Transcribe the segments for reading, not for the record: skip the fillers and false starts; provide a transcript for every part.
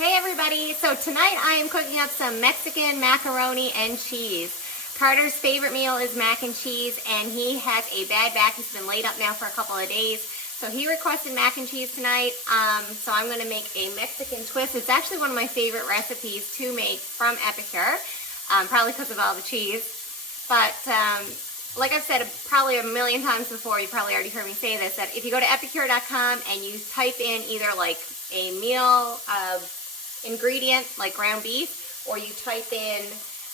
Hey everybody, so tonight I am cooking up some Mexican macaroni and cheese. Carter's favorite meal is mac and cheese, and he has a bad back. He's been laid up now for a couple of days. So he requested mac and cheese tonight, so I'm going to make a Mexican twist. It's actually one of my favorite recipes to make from Epicure, probably because of all the cheese. But like I've said probably a million times before, you probably already heard me say this, that if you go to epicure.com and you type in either like a meal ingredient like ground beef, or you type in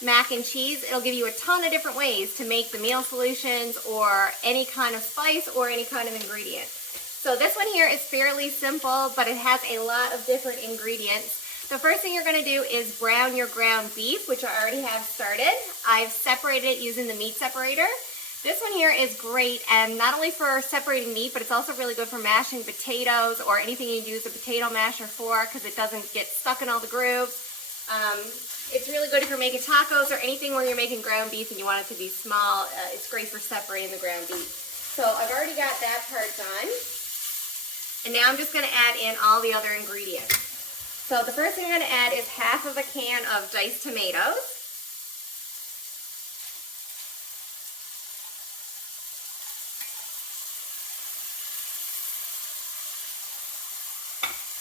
mac and cheese, it'll give you a ton of different ways to make the meal solutions or any kind of spice or any kind of ingredient. So this one here is fairly simple, but it has a lot of different ingredients. The first thing you're going to do is brown your ground beef, which I already have started. I've separated it using the meat separator. This one here is great, and not only for separating meat, but it's also really good for mashing potatoes or anything you use a potato masher for, because it doesn't get stuck in all the grooves. It's really good if you're making tacos or anything where you're making ground beef and you want it to be small. It's great for separating the ground beef. So I've already got that part done. And now I'm just going to add in all the other ingredients. So the first thing I'm going to add is half of a can of diced tomatoes.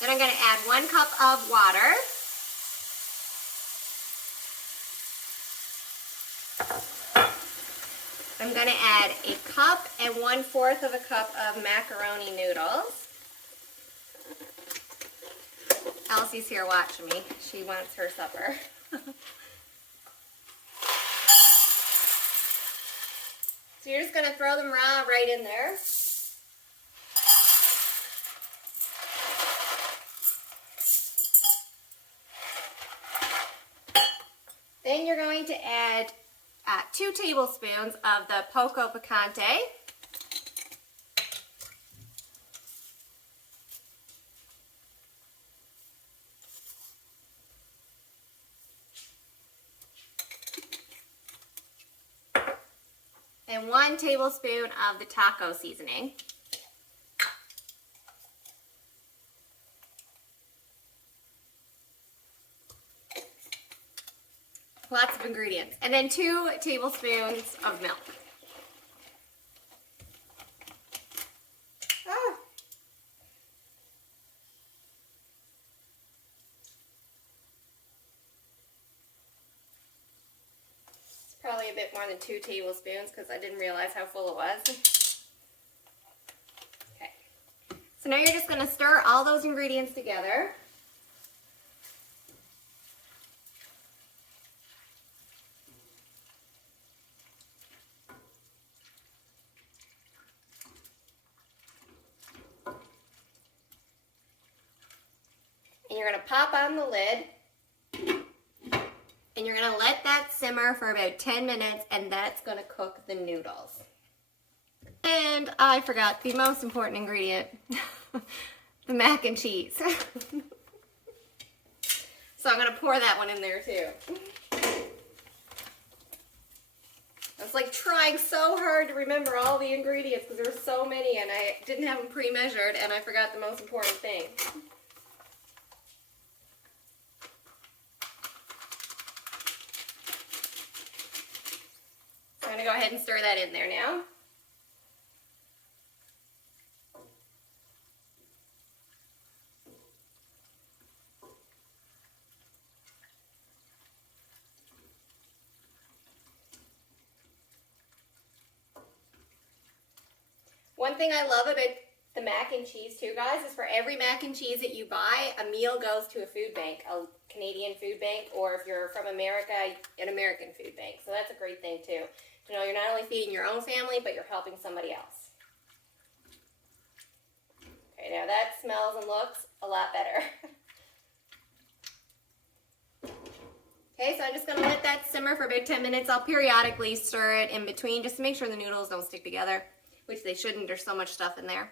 Then I'm going to add 1 cup of water. I'm going to add 1 cup and 1/4 of a cup of macaroni noodles. Elsie's here watching me. She wants her supper. So you're just going to throw them raw right in there. Then you're going to add 2 tablespoons of the poco picante. And 1 tablespoon of the taco seasoning. Lots of ingredients. And then 2 tablespoons of milk. It's probably a bit more than 2 tablespoons because I didn't realize how full it was. Okay. So now you're just going to stir all those ingredients together. And you're going to pop on the lid, and you're going to let that simmer for about 10 minutes, and that's going to cook the noodles. And I forgot the most important ingredient, the mac and cheese. So I'm going to pour that one in there too. I was like trying so hard to remember all the ingredients because there were so many, and I didn't have them pre-measured, and I forgot the most important thing. I'm going to go ahead and stir that in there now. One thing I love about the mac and cheese too, guys, is for every mac and cheese that you buy, a meal goes to a food bank, a Canadian food bank, or if you're from America, an American food bank. So that's a great thing too. You know, you're not only feeding your own family, but you're helping somebody else. Okay, now that smells and looks a lot better. Okay, so I'm just going to let that simmer for about 10 minutes. I'll periodically stir it in between just to make sure the noodles don't stick together, which they shouldn't. There's so much stuff in there.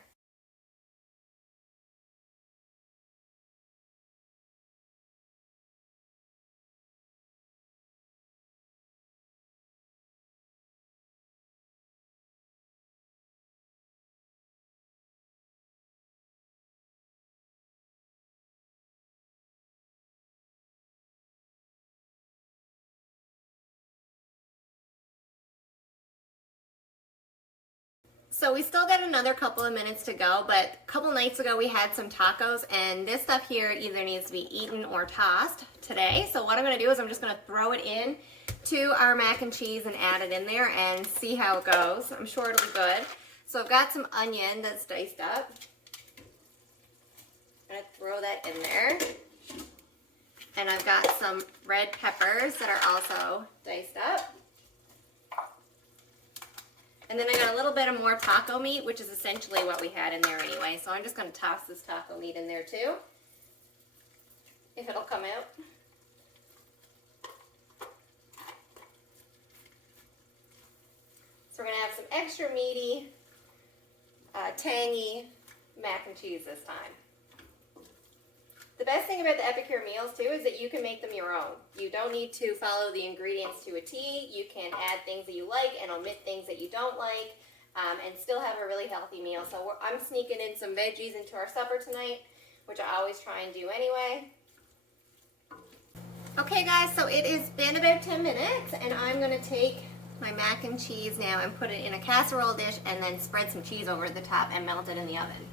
So we still got another couple of minutes to go, but a couple nights ago we had some tacos, and this stuff here either needs to be eaten or tossed today. So what I'm gonna do is I'm just gonna throw it in to our mac and cheese and add it in there and see how it goes. I'm sure it'll be good. So I've got some onion that's diced up. I'm gonna throw that in there. And I've got some red peppers that are also diced up. And then I got a little bit of more taco meat, which is essentially what we had in there anyway. So I'm just going to toss this taco meat in there too, if it'll come out. So we're going to have some extra meaty, tangy mac and cheese this time. The best thing about the Epicure meals too is that you can make them your own. You don't need to follow the ingredients to a T. You can add things that you like and omit things that you don't like, and still have a really healthy meal. So I'm sneaking in some veggies into our supper tonight, which I always try and do anyway. Okay guys, so it has been about 10 minutes, and I'm going to take my mac and cheese now and put it in a casserole dish and then spread some cheese over the top and melt it in the oven.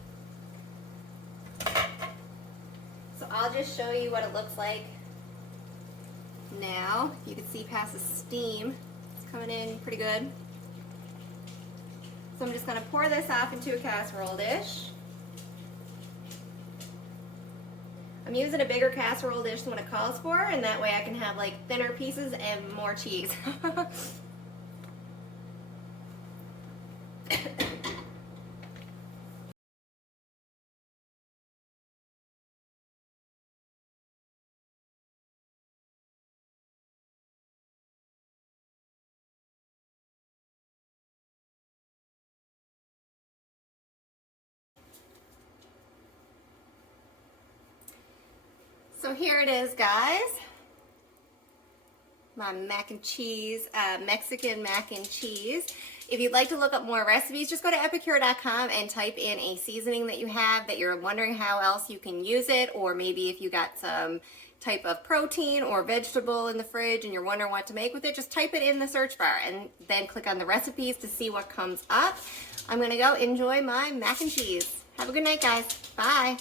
So I'll just show you what it looks like now. You can see past the steam. It's coming in pretty good. So I'm just going to pour this off into a casserole dish. I'm using a bigger casserole dish than what it calls for, and that way I can have like thinner pieces and more cheese. So here it is, guys. My mac and cheese, Mexican mac and cheese. If you'd like to look up more recipes, just go to epicure.com and type in a seasoning that you have that you're wondering how else you can use it, or maybe if you got some type of protein or vegetable in the fridge and you're wondering what to make with it, just type it in the search bar and then click on the recipes to see what comes up. I'm gonna go enjoy my mac and cheese. Have a good night, guys. Bye.